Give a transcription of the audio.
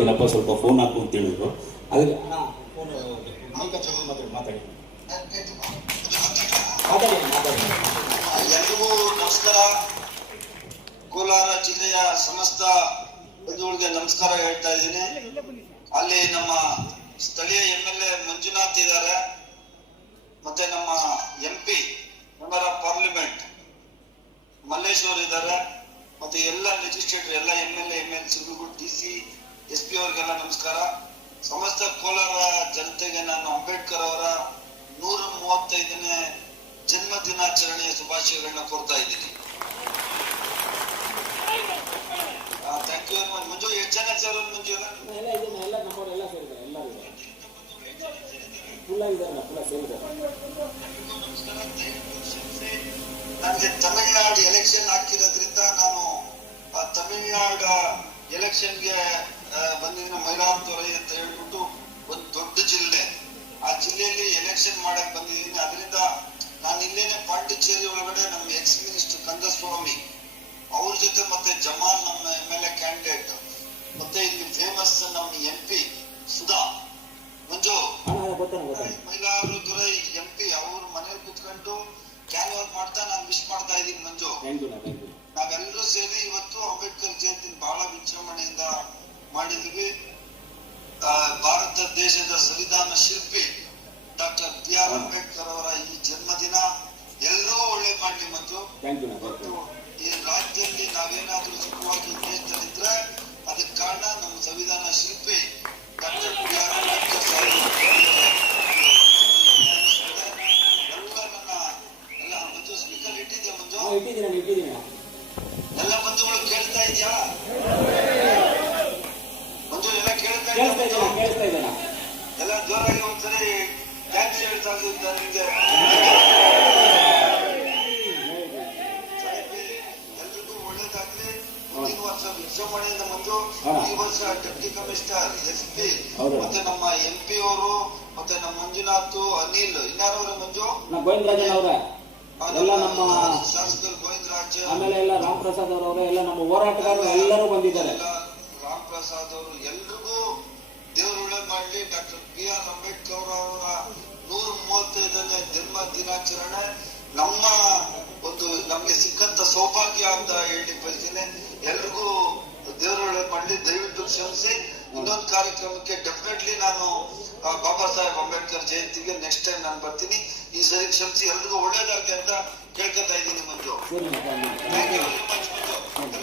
ಮಾಡ್ತೀನಪ್ಪ, ಸ್ವಲ್ಪ ಫೋನ್ ಹಾಕು ಅಂತ ಹೇಳಿದ್ರು. ಅದಕ್ಕೆ ಮಾತಾಡಿ. ಎಲ್ರಿಗೂ ನಮಸ್ಕಾರ. ಕೋಲಾರ ಜಿಲ್ಲೆಯ ಸಮಸ್ತ ಬಂಧುಗಳಿಗೆ ನಮಸ್ಕಾರ ಹೇಳ್ತಾ ಇದ್ದೀನಿ. ಅಲ್ಲಿ ನಮ್ಮ ಸ್ಥಳೀಯ MLA ಮಂಜುನಾಥ್ ಇದ್ದಾರೆ, ಮತ್ತೆ ನಮ್ಮ MP member of parliament Malleshwar ಇದ್ದಾರೆ, ಮತ್ತೆ ಎಲ್ಲ ಲೆಜಿಸ್ಲೇಟರ್, ಎಲ್ಲ MLA MLCಗಳಿಗೂ, DC SP ಅವರಿಗೆಲ್ಲ ನಮಸ್ಕಾರ. ಸಮಸ್ತ ಕೋಲಾರ ಜನತೆಗೆ ನಾನು ಅಂಬೇಡ್ಕರ್ ಅವರ 135ನೇ ಜನ್ಮ ದಿನಾಚರಣೆಯ ಶುಭಾಶಯಗಳನ್ನ ಕೋರ್ತಾ ಇದ್ದೀನಿ. Thank you very much. Manju, ಎಷ್ಟು ಜನ ಸೇರೋದು ಮಂಜು? ನನಗೆ ತಮಿಳುನಾಡು ಎಲೆಕ್ಷನ್ ಹಾಕಿರೋದ್ರಿಂದ ನಾನು ತಮಿಳುನಾಡು ಎಲೆಕ್ಷನ್ಗೆ ಬಂದಿದ್ದ ಮೈಲಾರತುರೈ ಅಂತ ಹೇಳ್ಬಿಟ್ಟು ಒಂದು ದೊಡ್ಡ ಜಿಲ್ಲೆ, ಆ ಜಿಲ್ಲೆಯಲ್ಲಿ ಎಲೆಕ್ಷನ್ ಮಾಡಕ್ ಬಂದಿದ್ದೀನಿ. ಅದರಿಂದ ನಾನು ಇಲ್ಲೇನೆ ಪಾಂಡಿಚೇರಿ ಒಳಗಡೆ ನಮ್ಮ ಎಕ್ಸ್ ಮಿನಿಸ್ಟರ್ ಕಂದಸ್ವಾಮಿ ಅವ್ರ ಜೊತೆ, ಮತ್ತೆ ಜಮಾಲ್ ನಮ್ಮ MLA ಕ್ಯಾಂಡಿಡೇಟ್, ಮತ್ತೆ ಇಲ್ಲಿ ಫೇಮಸ್ ನಮ್ಮ MP ಸುಧಾ ಮಂಜು ಮೈಲಾರದುರೈ MP ಅವ್ರ ಮನೇಲಿ ಕುತ್ಕೊಂಡು ಕ್ಯಾನ್ವರ್ ಮಾಡ್ತಾ ನಾನು ವಿಶ್ ಮಾಡ್ತಾ ಇದ್ದೀನಿ. ಮಂಜು, ನಾವೆಲ್ಲರೂ ಸೇರಿ ಇವತ್ತು ಅಂಬೇಡ್ಕರ್ ಜಯಂತಿ ಬಹಳ ವಿಜೃಂಭಣೆಯಿಂದ ಮಾಡಿದ್ವಿ. ಭಾರತ ದೇಶದ ಸಂವಿಧಾನ ಶಿಲ್ಪಿ ಡಾಕ್ಟರ್ BR ಅಂಬೇಡ್ಕರ್ ಅವರ ಈ ಜನ್ಮದಿನ ಎಲ್ಲರೂ ಒಳ್ಳೆ ಮಾಡ್ಲಿ. ಮಂಜು, ಈ ರಾಜ್ಯದಲ್ಲಿ ನಾವೇನಾದ್ರೂ ಸುಖವಾಗಿ ದೇಶದಲ್ಲಿದ್ರೆ ಅದಕ್ಕೆ ಕಾರಣ ನಮ್ಮ ಸಂವಿಧಾನ ಶಿಲ್ಪಿ ಡಾಕ್ಟರ್ BR ಅಂಬೇಡ್ಕರ್ ಎಲ್ಲ ಮಂಜು ಸ್ಪೀಕರ್ ಇಟ್ಟಿದ್ಯಾ? ಮಂಜು, ಎಲ್ಲ ಬಂಧುಗಳು ಕೇಳ್ತಾ ಇದ್ಯಾ? ಮಂಜು, ಎಲ್ಲ ಕೇಳ್ತಾ ಇದ್ಯಾ? ಎಲ್ಲ ಜೋರಾಗಿ ಒಂದ್ಸರಿ ಥ್ಯಾಂಕ್ಸ್ ಹೇಳ್ತಾ ಇದ್ದಾರೆ ನಿಮಗೆ. ಎಲ್ರಿಗೂ ಒಳ್ಳೇದಾಗ್ಲಿ. ಮುಂದಿನ ವರ್ಷ ವಿಜೃಂಭಣೆಯಿಂದ ಮಂಜು, ಈ ವರ್ಷ ಡೆಪ್ಟಿ ಕಮಿಷನರ್ SP ಮತ್ತೆ ನಮ್ಮ MP ಅವರು, ಮತ್ತೆ ನಮ್ಮ ಮಂಜುನಾಥ್, ಅನಿಲ್, ಇನ್ನಾರವ್ರೆ ಮಂಜು, ಎಲ್ಲ ನಮ್ಮ ಶಾಸಕರು ಗೋವಿಂದರಾಜ್, ಆಮೇಲೆ ಎಲ್ಲ ರಾಮ್ ಪ್ರಸಾದ್ ಅವರವರು, ಎಲ್ಲ ನಮ್ಮ ಹೋರಾಟಗಾರರು ಎಲ್ಲರೂ ಬಂದಿದ್ದಾರೆ. ರಾಮ್ ಪ್ರಸಾದ್ ಅವರು ಎಲ್ರಿಗೂ ದೇವರು ಒಳ್ಳೆ ಮಾಡ್ಲಿ. ಡಾಕ್ಟರ್ BR ಅಂಬೇಡ್ಕರ್ ಅವರ 135ನೇ ಜನ್ಮ ದಿನಾಚರಣೆ ನಮ್ಗೆ ಸಿಕ್ಕಂತ ಸೌಭಾಗ್ಯ ಅಂತ ಹೇಳಿ ಬಯಸ್ತೇನೆ. ಎಲ್ರಿಗೂ ದೇವರು ಒಳ್ಳೆ ಮಾಡ್ಲಿ. ದಯವಿಟ್ಟು ಕ್ಷಮಿಸಿ. ಇನ್ನೊಂದು ಕಾರ್ಯಕ್ರಮಕ್ಕೆ ಡೆಫಿನೆಟ್ಲಿ ನಾನು ಬಾಬಾ ಸಾಹೇಬ್ ಅಂಬೇಡ್ಕರ್ ಜಯಂತಿಗೆ ನೆಕ್ಸ್ಟ್ ಟೈಮ್ ನಾನು ಬರ್ತೀನಿ. ಈ ಸರಿ ಕ್ಷಮಿಸಿ. ಎಲ್ರಿಗೂ ಒಳ್ಳೇದಾಗ್ಲಿ ಅಂತ ಕೇಳ್ಕೊತಾ ಇದ್ದೀನಿ. Manju, thank you very much. Manju,